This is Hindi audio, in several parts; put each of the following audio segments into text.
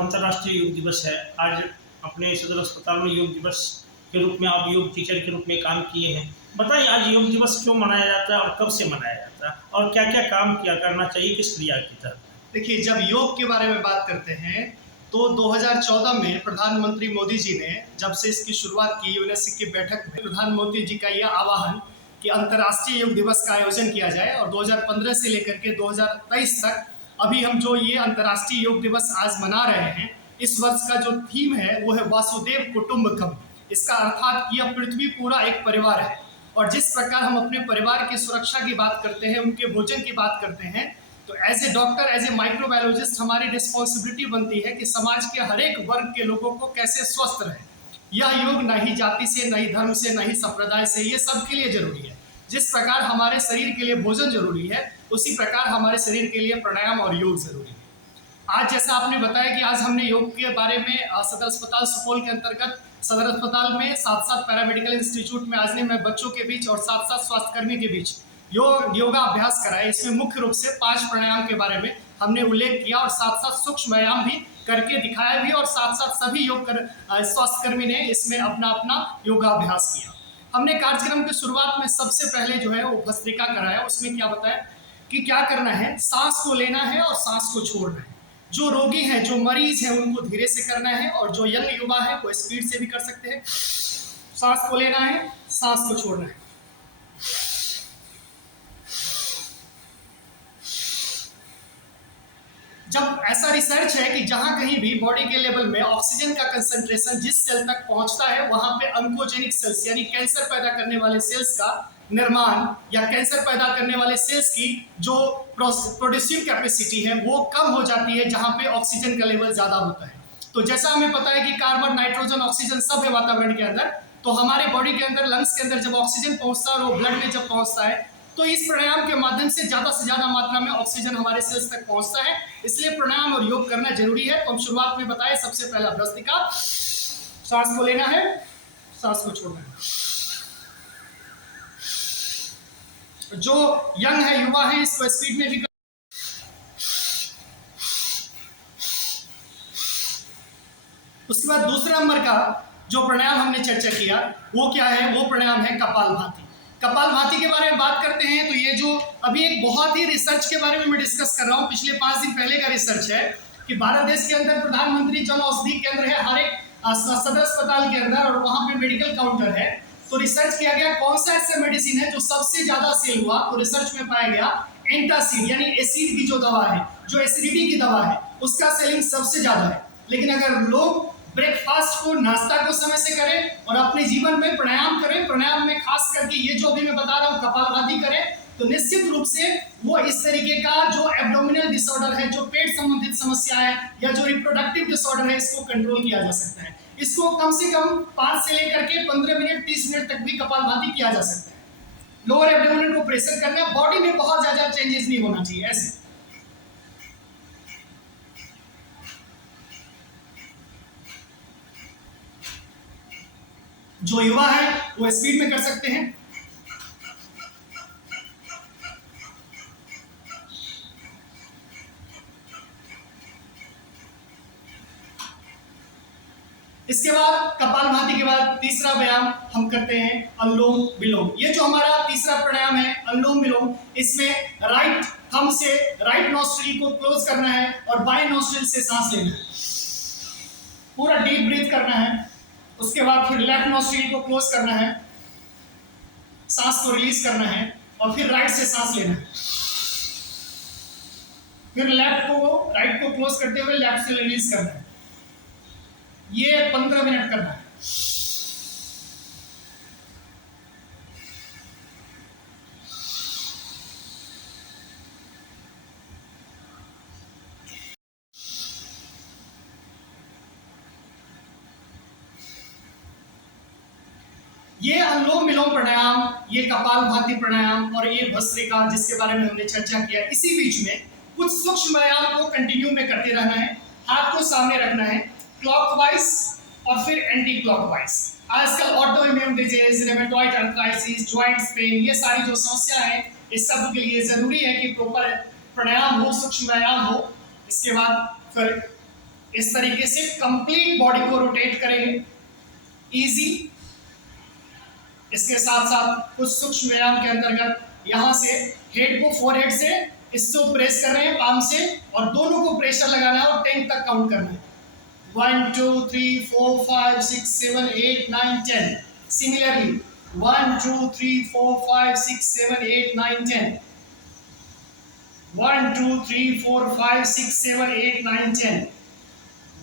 अंतर्राष्ट्रीय योग दिवस है। आज अपने सदर अस्पताल में योग दिवस के रूप में आप योग टीचर के रूप में काम किए हैं। बताइए आज योग दिवस क्यों मनाया जाता है और कब से मनाया जाता है और क्या क्या काम किया करना चाहिए किस क्रिया की तरह? देखिए, जब योग के बारे में बात करते हैं तो 2014 में प्रधानमंत्री मोदी जी ने जब से इसकी शुरुआत की, यूनेस्को की बैठक में प्रधानमंत्री जी का यह आह्वान कि अंतर्राष्ट्रीय योग दिवस का आयोजन किया जाए और 2015 से लेकर के 2023 तक अभी हम जो ये अंतर्राष्ट्रीय योग दिवस आज मना रहे हैं, इस वर्ष का जो थीम है वो है वासुदेव कुटुंबकम। इसका अर्थात कि यह पृथ्वी पूरा एक परिवार है और जिस प्रकार हम अपने परिवार की सुरक्षा की बात करते हैं, उनके भोजन की बात करते हैं, तो as a doctor, as a microbiologist हमारी रिस्पॉन्सिबिलिटी बनती है कि समाज के हर एक वर्ग के लोगों को कैसे स्वस्थ रहे। यह योग न ही जाति से, न ही धर्म से, न ही संप्रदाय से, ये सबके लिए जरूरी है। जिस प्रकार हमारे शरीर के लिए भोजन जरूरी है, उसी प्रकार हमारे शरीर के लिए प्राणायाम और योग जरूरी है। आज जैसा आपने बताया कि आज हमने योग के बारे में सदर अस्पताल सुपौल के अंतर्गत सदर अस्पताल में साथ पैरामेडिकल इंस्टीट्यूट में आज ने मैं बच्चों के बीच और साथ स्वास्थ्यकर्मी के बीच योगाभ्यास कराया। इसमें मुख्य रूप से 5 प्राणायाम के बारे में हमने उल्लेख किया और साथ सूक्ष्म व्यायाम भी करके दिखाया भी और साथ सभी स्वास्थ्यकर्मी ने इसमें अपना योगाभ्यास किया। हमने कार्यक्रम की शुरुआत में सबसे पहले जो है वो भस्त्रिका कराया। उसमें क्या बताया कि क्या करना है, सांस को लेना है और सांस को छोड़ना है। जो रोगी हैं, जो मरीज हैं, उनको धीरे से करना है और जो यंग युवा है वो स्पीड से भी कर सकते हैं। सांस को लेना है, सांस को छोड़ना है। जब ऐसा रिसर्च है कि जहां कहीं भी बॉडी के लेवल में ऑक्सीजन का कंसंट्रेशन जिस सेल तक पहुंचता है, वहां पे ऑन्कोजेनिक सेल्स यानी कैंसर पैदा करने वाले सेल्स का निर्माण या कैंसर पैदा करने वाले सेल्स की जो प्रोड्यूसिंग कैपेसिटी है वो कम हो जाती है जहां पे ऑक्सीजन का लेवल ज्यादा होता है। तो जैसा हमें पता है कि कार्बन, नाइट्रोजन, ऑक्सीजन सब है वातावरण के अंदर, तो हमारे बॉडी के अंदर, लंग्स के अंदर जब ऑक्सीजन पहुंचता है और वो ब्लड में जब पहुंचता है तो इस प्राणायाम के माध्यम से ज्यादा मात्रा में ऑक्सीजन हमारे सेल्स तक पहुंचता है। इसलिए प्राणायाम और योग करना जरूरी है। तो हम शुरुआत में बताए, सबसे पहला भस्त्रिका, सांस को लेना है, सांस को छोड़ना है। जो यंग है, युवा है, इसको स्पीड में भी उसके बाद दूसरे नंबर का जो प्राणायाम हमने चर्चा किया वो क्या है, वो प्राणायाम है कपालभाति। कपालभाति के बारे में बात करते हैं तो ये जो अभी एक बहुत ही रिसर्च के बारे में मैं डिस्कस कर रहा हूँ, पिछले 5 दिन पहले का रिसर्च है कि भारत देश के अंदर प्रधानमंत्री जन औषधि केंद्र है हर एक सदर अस्पताल के अंदर और वहां पे मेडिकल काउंटर है। तो रिसर्च किया गया कौन सा ऐसा मेडिसिन है जो सबसे ज्यादा सेल हुआ, तो रिसर्च में पाया गया एंटासिड यानी एसिड की जो दवा है, जो एसिडिटी की दवा है, उसका सेलिंग सबसे ज्यादा है। लेकिन अगर लोग ब्रेकफास्ट को, नाश्ता को समय से करें और अपने जीवन में प्राणायाम करें, प्राणायाम में खास करके ये जो अभी मैं बता रहा हूँ कपालभाति करें, तो निश्चित रूप से वो इस तरीके का जो एब्डोमिनल डिसऑर्डर है, जो पेट संबंधित समस्या है या जो रिप्रोडक्टिव डिसऑर्डर है, इसको कंट्रोल किया जा सकता है। इसको कम से कम 5 से लेकर के 15 मिनट 30 मिनट तक भी कपालभाति किया जा सकता है। लोअर एब्डोमिनल को प्रेशर करना, बॉडी में बहुत ज्यादा चेंजेस नहीं होना चाहिए। ऐसे जो युवा है वो स्पीड में कर सकते हैं। इसके बाद कपालभाति के बाद तीसरा व्यायाम हम करते हैं अनुलोम विलोम। ये जो हमारा तीसरा प्राणायाम है अनुलोम विलोम, इसमें राइट थंब से राइट नॉस्ट्रिल को क्लोज करना है और बाएं नॉस्ट्रिल से सांस लेना है, पूरा डीप ब्रीथ करना है। उसके बाद फिर लेफ्ट नॉस्ट्रिल को क्लोज करना है, सांस को रिलीज करना है और फिर राइट से सांस लेना है। फिर राइट को क्लोज करते हुए लेफ्ट से रिलीज करना है। ये 15 मिनट करना है। ये अनुलोम विलोम प्राणायाम, ये कपालभाति प्राणायाम और ये भस्त्रिका जिसके बारे में हमने चर्चा किया, इसी बीच में कुछ सूक्ष्म व्यायाम को कंटिन्यू में करते रहना है। हाथ को सामने रखना है क्लॉकवाइज और फिर एंटी क्लॉकवाइज। आजकल auto immune disease, rheumatoid arthritis, joints pain, ये सारी जो समस्या है, इस सब के लिए जरूरी है कि प्रॉपर प्राणायाम हो, सूक्ष्म व्यायाम हो। इसके बाद फिर इस तरीके से कंप्लीट बॉडी को रोटेट करेंगे, इजी। इसके साथ साथ कुछ सूक्ष्म व्यायाम के अंतर्गत यहाँ से हेड को फोरहेड से इससे प्रेस कर रहे हैं पाम से, और दोनों को प्रेशर लगाना है और 10 तक काउंट करना है। 1 2 3 4 5 6 7 8 9 10। सिमिलरली 1 2 3 4 5 6 7 8 9 10। 1 2 3 4 5 6 7 8 9 10।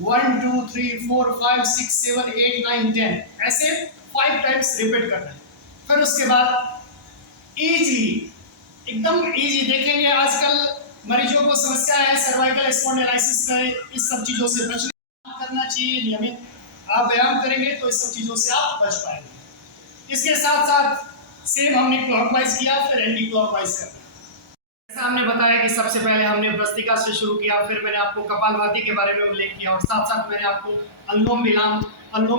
1 2 3 4 5 6 7 8 9 10। ऐसे 5 टाइम्स रिपीट करना है। फिर उसके बाद इजी, एकदम इजी। देखेंगे आजकल मरीजों को समस्या है सर्वाइकल स्पॉन्डिलाइसिस का, इस सब चीजों से बचना करना चाहिए। नियमित आप व्यायाम करेंगे तो इस सब चीजों से आप बच पाएंगे। इसके साथ साथ सेम हमने क्लॉकवाइज किया, फिर एंटी क्लॉकवाइज करना। जैसा हमने बताया कि सबसे पहले हमने भस्त्रिका से शुरू किया, फिर मैंने आपको कपालभाति के बारे में उल्लेख किया, और साथ साथ मैंने आपको अनुलोम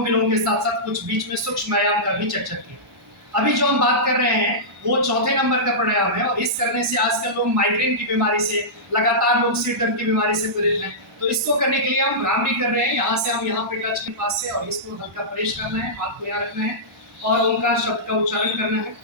विलोम के साथ साथ कुछ बीच में सूक्ष्म व्यायाम का भी चर्चा की। अभी जो हम बात कर रहे हैं वो चौथे नंबर का प्राणायाम है, और इस करने से आजकल लोग माइग्रेन की बीमारी से, लगातार लोग सिर दर्द की बीमारी से पीड़ित हैं। तो इसको करने के लिए हम भ्रामरी कर रहे हैं। यहाँ से हम यहाँ पे टच के पास से, और इसको हल्का प्रेस करना है, हाथ को यहाँ रखना है और उनका शब्द का उच्चारण करना है।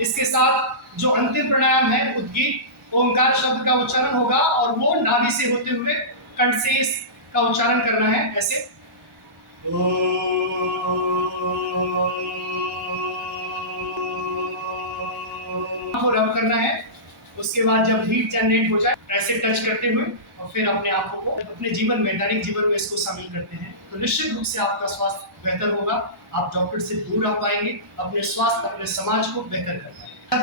इसके साथ जो अंतिम प्राणायाम है उद्गीत ओंकार शब्द का उच्चारण होगा, और वो नाभि से होते हुए कंठ से इसका उच्चारण करना है ऐसे। को रब करना है। उसके बाद जब हीट जनरेट हो जाए ऐसे टच करते हुए, और फिर अपने आप को अपने जीवन में, दैनिक जीवन में इसको शामिल करते हैं, तो निश्चित रूप से आपका स्वास्थ्य बेहतर होगा। आप डॉक्टर से दूर रह पाएंगे, अपने स्वास्थ्य, अपने समाज को बेहतर कर पाएंगे।